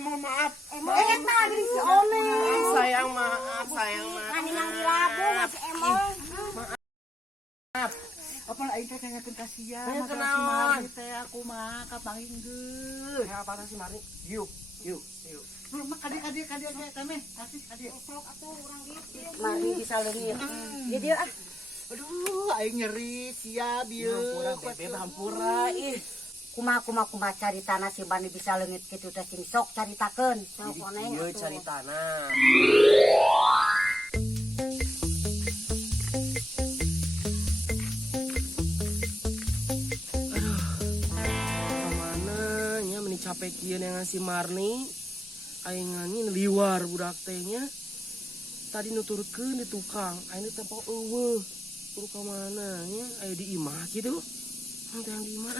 mohon maaf. Emang gini si One. Sayang maaf. Ani yang dilabung si Emong. Apa aing teh kangen kasihan. Aya Masalah si kenaon? Marni teh aku mah kapanginggeus. Apa sih Mari? Yuk. Belum mah kadia teh kasih kadia. Sok atuh urang gitu. Mari bisa leungit. Jadi ah Aduh, aing nyeri sia bieu. Hampura bebe hampura ih. kumaha caritana si Bani bisa leungit kitu teh sing sok caritakeun. Sok oneng Ieu atuh. caritana. Kemana nya meni capek kieu dengan si Marni. Aing ngani liwar budak teh nya. Tadi nuturkeun di tukang, aing teh tempo eueuh. Kudu ka mana nya? Aya di imah kitu. Henteu yang di imah.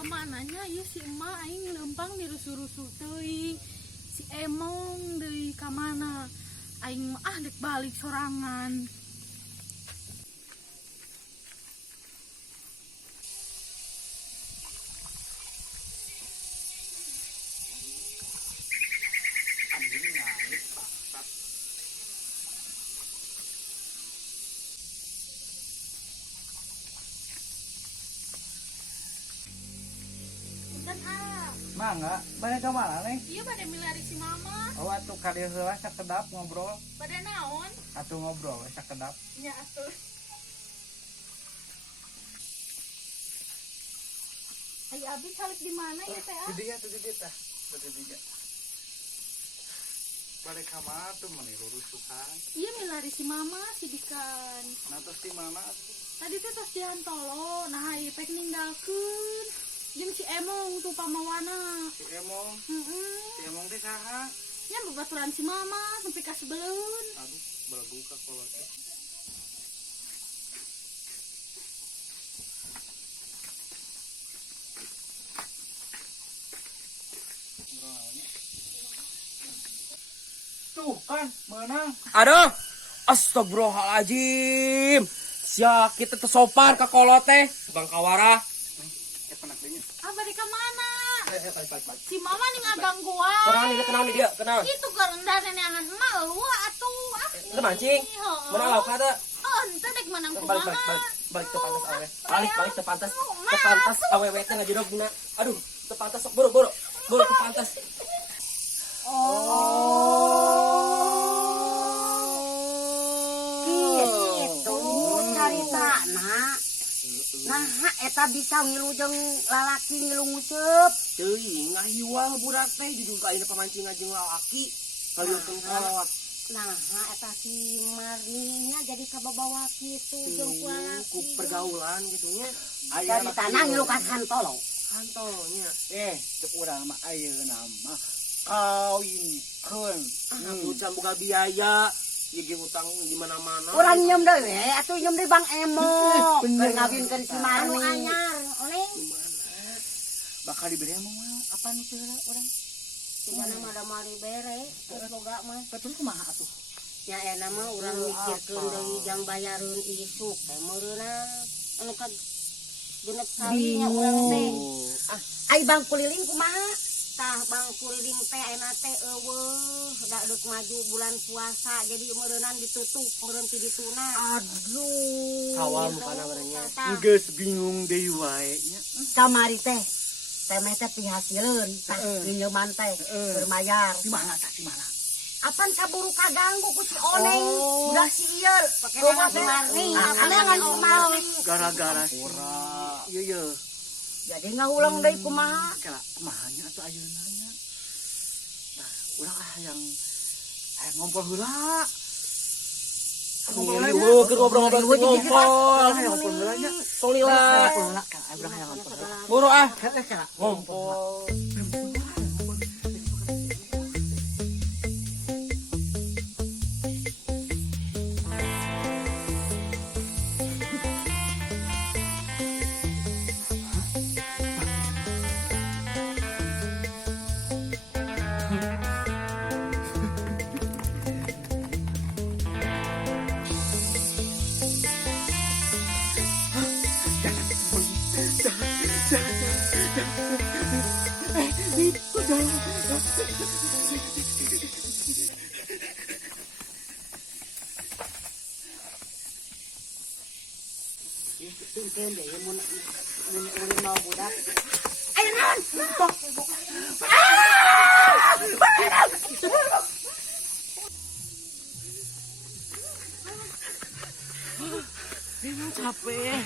Kamananya ya si emak aing lempang dirusuh-rusuh teuing. Si Emong deui ka mana? Aing mah dek balik sorangan. Punten Mangga, bade ka mana neng? iya pada milari si mama. Oh atuh kadieu heula sakedap ngobrol. Pada naon? Atuh ngobrol sakedap. Nya atuh. Ai abi salik di mana ya teh? Di dia tuh di dia tah. Di dia. Bade ka mana tuh meniru rusuhan. Iya milari si mama si Dikan. Nah terus di mana atuh? Tadi teh tos dihantolo, nah ai pek ninggalkeun. Jeung si Emong tuh pamawana. Si Emong, si Emong teh saha? Nya babaturan si mama sampai ka sebeleun. Aduh, belagu ka kolot teh. Tuh kan, menang. Aduh, astagfirullahaladzim. Sia kita tersopan ke kolot teh, Bang Kawara. Penak deui. Ah bade ka mana? Balik. Si mama nih ngagang gua. Kenal nih dia, kenal. Itu gerenda neneangan emak eueuh atuh. Itu mancing. Mana lauk kata? Oh, ente dek menang Balik kumaha. ke pantas awe. Balik ke pantas awewe teh ngajidog dina. Aduh, ke pantas sok buru ke pantas. Gitu caritana. Nah, eta bisa ngilujeng lalaki ngilunguseup. Teuing ngahiwal budak teh diduga ayeuna pamancingan jeung lalaki. Kalieukeun kolot. Nah, eta si Marninya jadi kababawa kitu jeung ku Ku lalaki. pergaulan gitu nya. Caritana ngilukas hantolo. Kantolnya. Cek urang mah ayeuna mah kawinkeun. Atuh can boga biaya. Jadi utang di mana-mana. Urang nyem deui atuh nyem deui Bang Emo. Bener. Keur ngawinkeun si Marni. Anu anyar, oleh. Bakal diberi emang apa nu teh urang? Tinggalna mah da mari bere, geus boga mah. Betul kumaha atuh? Nya eta mah urang mikirkeun deui jang bayareun isuk teh meureuna. Anu ka genep sarinya urang teh. Ai Bang kuliling kumaha? Tah bangku liling teh ayeuna teh eueuh da deuk maju bulan puasa jadi meureunana ditutup meureun ti dituna. Aduh. Kawal mukana barengnya. Geus bingung deui wae nya. Kamari teh temeh teh pihasileun pas pinjeman teh bermayar. Di mana tah di mana? Apan kaburu kaganggu ku si Oneng. Udah si ieu Pake nama si Marni, Ane ngan si Marni. Gara-gara pura. Iya. Jadi ngaulang deui kumaha? Kala kumahanya atuh ayeuna nya. Nah, urang hayang ngompol heula. Ngobrol-ngobrol ngompol. Hayang ngompol heula nya. Tong lila. Ngompol heula kan urang hayang ngompol heula. Buru ah. Kala Ngompol. Tingkeun deh mun mau budak. Emang capek.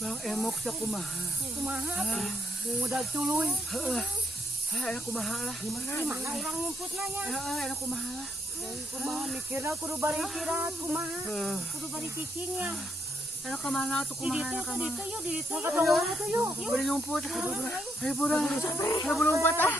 Bang emok sa kumaha. Kumaha apa? Mudag tuluy. Heeh. Ayo kumaha lah. Mana urang ngumputna nya? Ayo kumaha lah. Kumaha mikirna kudu bari istirahat kumaha? Kudu bari cicing ya. Ayo kemana tuh Di kumaha? ditu di ditu yuk di ditu. Yuk. Beri ngumput. Ayo burang. Ayo berlompat ah.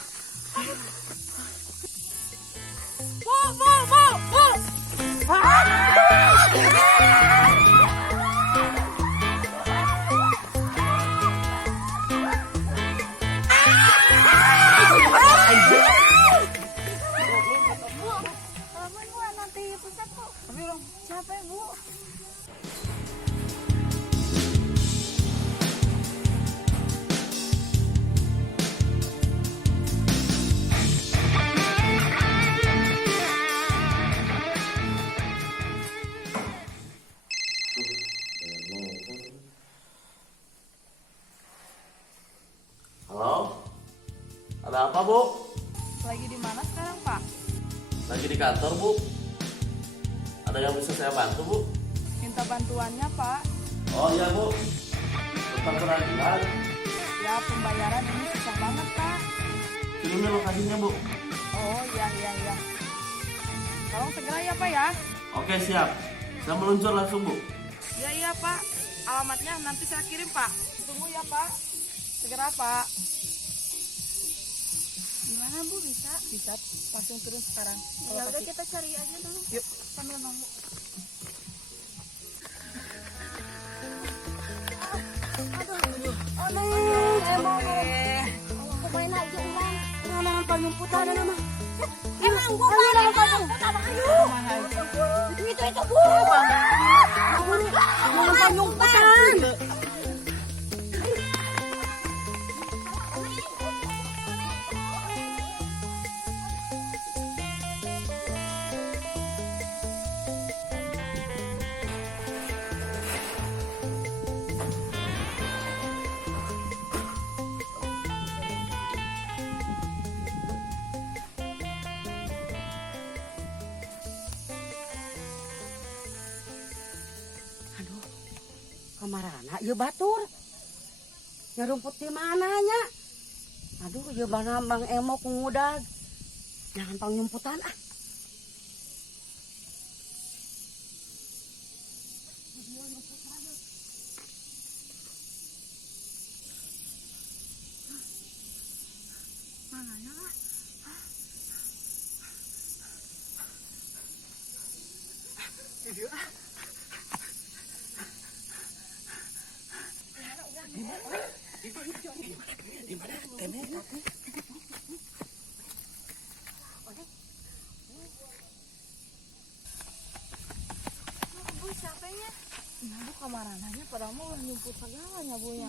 Lamun Bu nanti pusat Bu. Capek Bu. Halo, ada apa Bu? Lagi di mana sekarang Pak? Lagi di kantor Bu? Ada yang bisa saya bantu Bu? Minta bantuannya Pak. Oh iya Bu, tentang perajilan. Ya pembayaran ini susah banget Pak. Ini lokasinya Bu. Oh iya. Tolong segera ya Pak ya. Oke siap, saya meluncur langsung Bu. Iya Pak. Alamatnya nanti saya kirim Pak. Tunggu ya Pak. Segera Pak. Gimana Bu bisa? Bisa. Langsung turun sekarang. Ya udah kita cari aja dulu. Yuk. Sambil nunggu. Kumain aja urang. Mana panyumputan nama. Emang gua mana panyumputan ayo. Itu Bu. Mana panyumputan. Kamarana ieu batur. Nyarumput di mananya? Aduh, ieu mana Bang Emok ngudag. Jangan panyumputan ah. Bu siapanya? Nah Bu kamarananya pada mau nyumput segalanya Bu ya.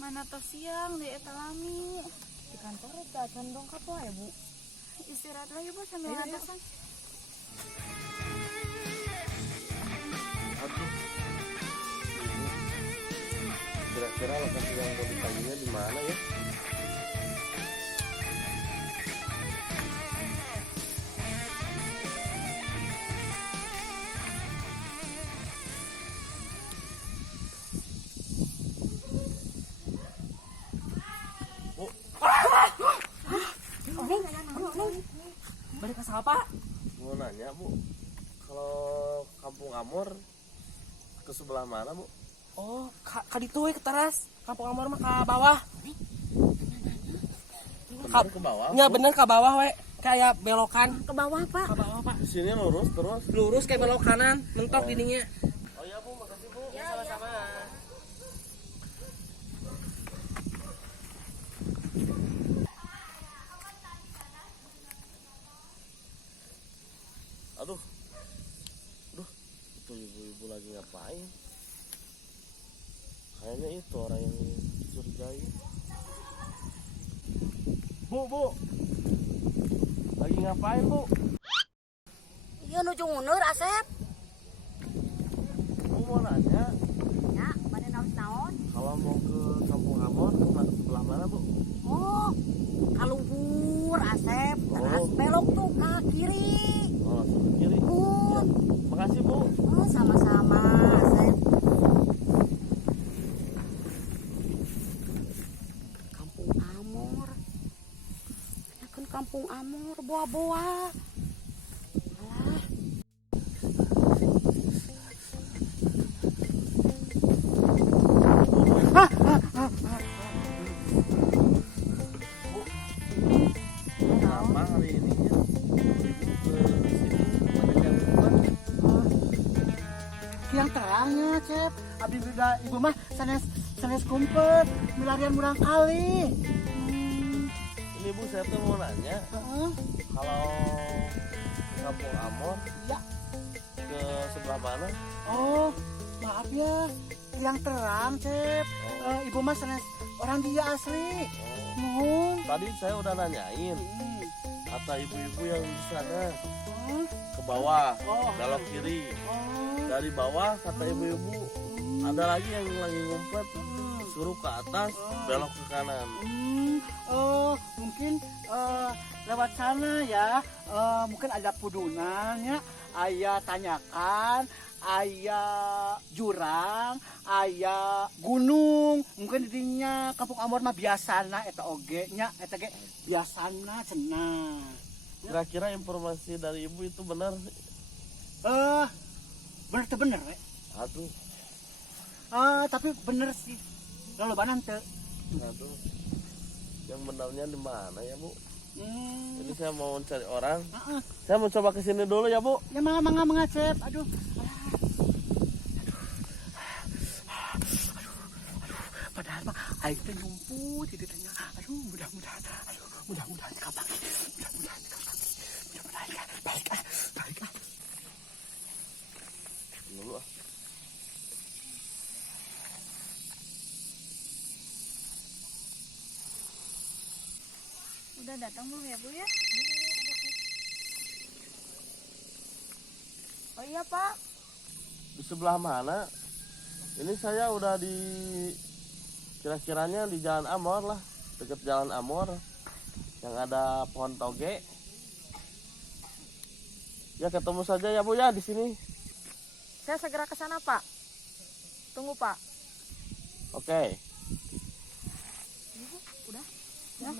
Mana teh siang di etalami. Di kantor itu condong kapo ya Bu. Istirahat lagi Bu sambil ngatasan. Aduh, kira-kira lokasi yang mau dipanggilnya di mana ya? Balik ke siapa? Mau nanya Bu, kalau Kampung Amor ke sebelah mana Bu? Oh, ka ditu we ke teras. Kampung Amor mah ka bawah. Bener ke bawah? Nya bener ka bawah we. Kayak belokan Ke bawah Pak. ka bawah, Pak. Di sini lurus terus. Lurus kayak belok kanan, mentok dindingnya. Oh iya Bu, makasih Bu. Sama-sama. Aduh, itu ibu-ibu lagi ngapain? Kayaknya itu orang yang dicurigai. Bu, lagi ngapain bu? Iya nuju nguneur Asep. Bu mau nanya, Ya, pada naon-naon. kalau mau ke Kampung Amor sebelah mana bu? Oh, kaluhur Asep. Terus Oh. belok tuh ke kiri. Oh langsung ke kiri. Ya, makasih bu. Oh, sama-sama Asep. Kampung Amor. Ya kan Kampung Amor, boa-boa. Alah. Kenapa hari ini ya? Ibu ke sini banyak yang lupa. Yang terangnya cep abdi beda ibu mah sanes kumpet milarian murang kali. Ini bu saya tuh mau nanya, Heeh. kalau ke Kampung Amor Ya. ke sebelah mana? Oh, maaf ya. Yang terang cep. Ibu mah sanes orang dia asli. Oh, Nuhun. tadi saya udah nanyain, Hmm. kata ibu-ibu yang di sana Oh. ke bawah, Oh. belok kiri. Oh. Dari bawah kata ibu-ibu ada lagi yang lagi ngumpet, suruh ke atas, belok ke kanan. Oh, mungkin lewat sana ya. Mungkin ada pudunannya. Ayah tanyakan, ayah jurang, ayah gunung. Mungkin didinya Kampung Amor mah biasana eta oge nya, eta ge biasana cenah. Kira-kira informasi dari ibu itu benar? Bener teu bener we. Aduh, Tapi bener sih. Lolobanan teu. aduh. Yang benarnya di mana ya bu? Hmm. Ini saya mau cari orang. Heeh. Saya mau coba kesini dulu ya bu. Ya mangga cep. Aduh. Padahal mah aing teh nyumput gitu tanya. Aduh, mudah-mudahan kapan. Mudah-mudahan ya. Baik ah. Dulu ah. Udah datang belum ya Bu ya? Oh iya Pak. Di sebelah mana? Ini saya udah di kira-kiranya di Jalan Amor lah, dekat Jalan Amor yang ada pohon toge. Ya ketemu saja ya bu ya di sini. Saya segera ke sana Pak. Tunggu Pak. Oke. Udah? Ya.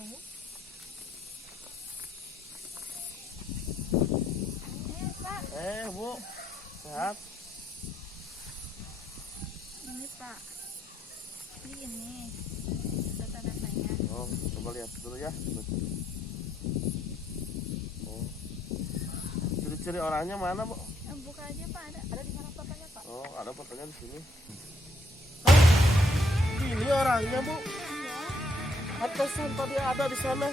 Pak. Bu, sehat? Ini Pak. Ini data-datanya. Oh, coba lihat dulu ya. Oh. Ciri-ciri orangnya mana bu? Buka aja Pak, ada di sana fotonya Pak. Oh, ada fotonya di sini. Ini orangnya bu. Iya. Pantesan tadi ada di sana.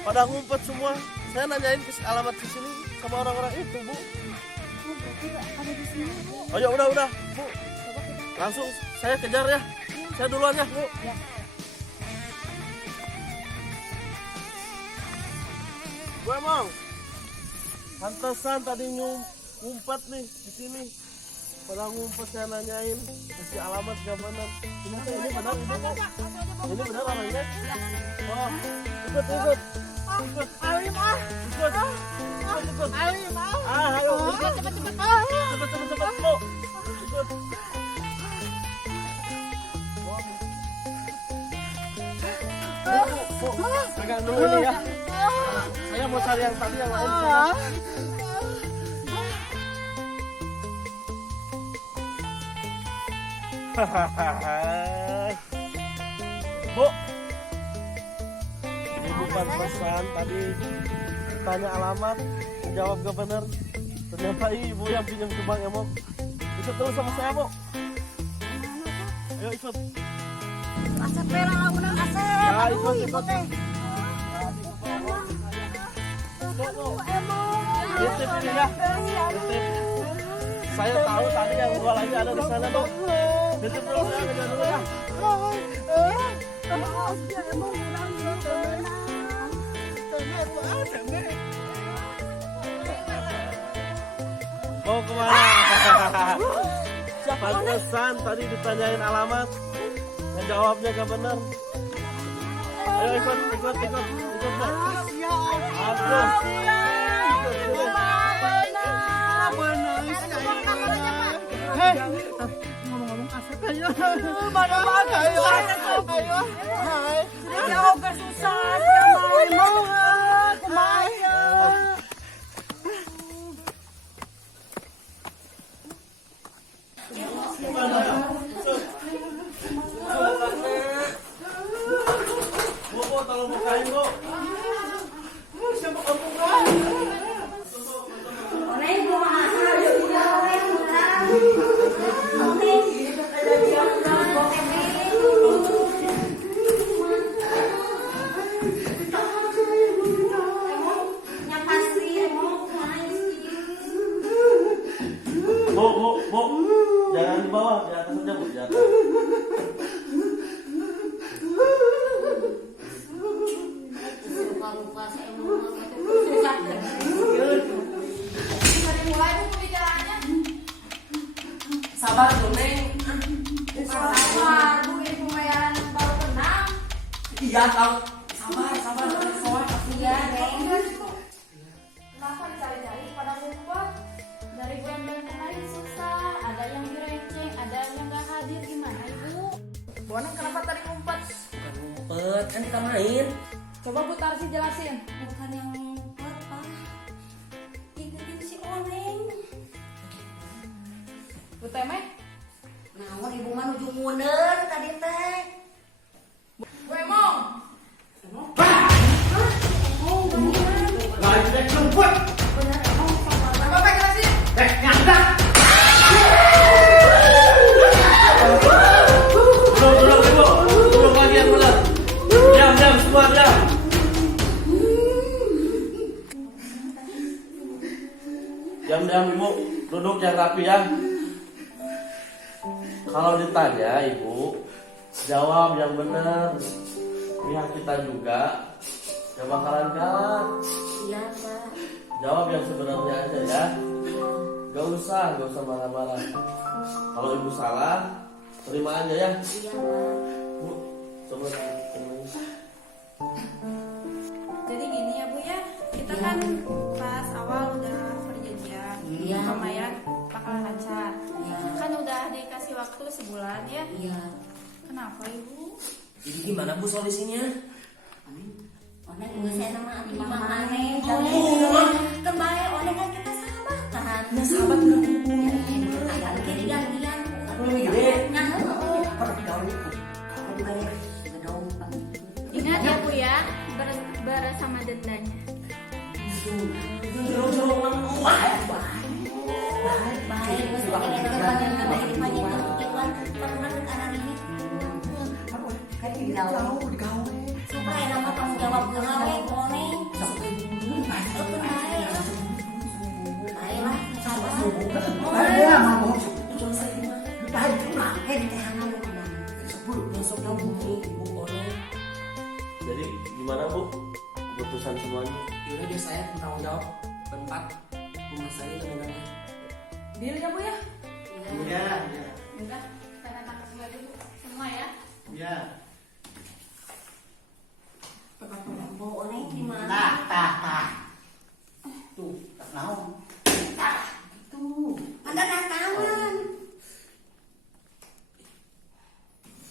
Pada ngumpet semua. Saya nanyain alamat di sini sama orang-orang itu bu. Oh, berarti ada di sini Bu. Oh ya udah bu. Coba kita. Langsung saya kejar ya. Saya duluan ya bu. Ya. Bu emang. Pantesan tadi ngumpet nih di sini. Pada ngumpet saya nanyain kasih alamat gak benar. Ini benar ini bu. Ini benar orangnya. Oh, ikut. Alim ah. Ikut. Alim ah. Ayo, ikut. Cepet. Cepet, bu. Ikut. Bu, pegang dulu ini ya. Saya mau cari yang tadi yang lain sana. Bu, ini bukan pesan tadi tanya alamat, jawab gak bener. Ternyata ibu yang pinjam ke Bang Emok. Ikut terus sama saya bu. Ayo ikut. Asep pera lamunan Asep. Ya, Aduh, ikut. ibu teh. Titip ini ya. Titip. Saya tahu tadi yang dua lagi ada di sana bu. Titip dulu saya kejar dulu ya. Mau kemana? Pantesan tadi ditanyain alamat, ngejawabnya gak bener. Ayo ikut Mbak. Ngomong-ngomong kasar ayo. Mana bagus ayo. Jauh ke susah, mau kumaya. Bu, tolong bukain Bu. Siapa kamu Bu? Bu, jangan di bawah, di atas aja Bu, di atas. Sabar tuh Neng. Sabar, Bu, ini lumayan baru tenang. Iya tahu. Sabar. Iya, Neng. Kenapa dicari-cari pada ngumpet? Dari bulan-bulan kemarin susah, ada yang direnceng, ada yang nggak hadir, gimana Ibu? Boneng kenapa tadi ngumpet? Bukan ngumpet, kan kita main. Coba Bu Tarsi jelasin. Bukan yang ngumpet, Pak. Ikutin si Oneng. Bu Temeh, Namun ibu mah nuju mundur tadi teh. Bu Emong. Coba Pak jelasin. Belum lagi yang benar. Diam semua diam. Diam Ibu, duduk yang rapi ya. Kalau ditanya Ibu, jawab yang benar. Pihak kita juga gak bakalan kalah. Iya, Pak. Jawab yang sebenarnya aja ya. Gak usah marah-marah. Kalau Ibu salah, terima aja ya. Iya, Pak. Bu, coba. Jadi gini ya Bu ya, kita kan pas awal udah perjanjian, Iya. lumayan bakalan lancar. Iya. Kan udah dikasih waktu sebulan ya. Iya. Kenapa Ibu? Jadi gimana Bu solusinya? Oneng juga saya nama Adi Mamane. Kembali Oneng kan kita sahabat kan. Nah sahabat bilang Agak ganti-gantian. lebih gede. Nah, Pada gaul itu. kalau dibalik gedong pang. Ingat ya Bu ya, bersama dendanya. Jurung-jurung wah. Baik, masih pakai kebanyakan dari dipanjang kebutuhan pernah ke arah ini. Kan di gaul. Supaya nama tanggung jawab gawe Oneng. Baiklah, sabar. Jadi gimana Bu? Keputusan semuanya? Yaudah biar saya bertanggung jawab berempat. Rumah saya nominalnya. Deal ya Bu ya? Iya. Udah, tanda tangan semua dulu. Semua ya. Iya. Bu Oneng di mana? Tuh, tak naon. Tuh, ada tangan.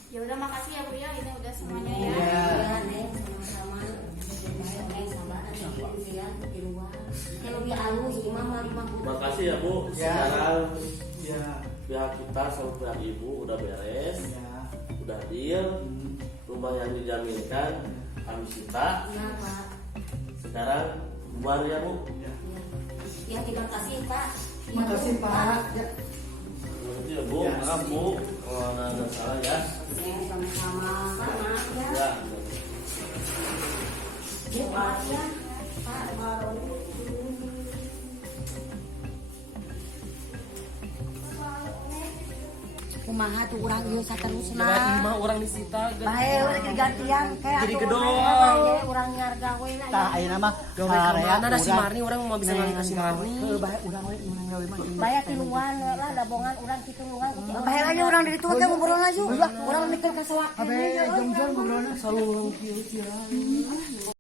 Ya udah makasih ya Bu ya, ini udah semuanya ya. Ya, Neng, sama-sama. Neng, sabar. Ya, di luar. Kalau lebih halus, imam lima Bu. Makasih ya Bu. Ya. Sekarang Ya. pihak kita sama pihak Ibu udah beres, Ya. udah deal. Rumah yang dijaminkan kami sita. Iya, Pak. Sekarang bubar ya Bu. Ya, terima kasih, Pak. Terima kasih Pak. Ya. Berarti ya Bu, Ya. maaf Bu kalau ada salah ya. Ya, sama-sama. Pak, maaf ya. Ya. Ya, maaf ya. Pak, baru. kumaha tuh urang ieu Coba saterusna. imah orang disita Bae urang jadi gantian kayak Jadi atuh gedong. bae urang ngarga we na. Tah ayeuna mah gawe sararea kemana dah si Marni orang mau bisa ngalih ke si Marni. bae urang we imah gawe mah. Bae tiluan lah dabongan urang kitu luan. Bae aja urang di ditu teh ngobrol aja. Urang mikir ka sawak. Abe jam-jam ngobrolna. Selalu orang kieu-kieu.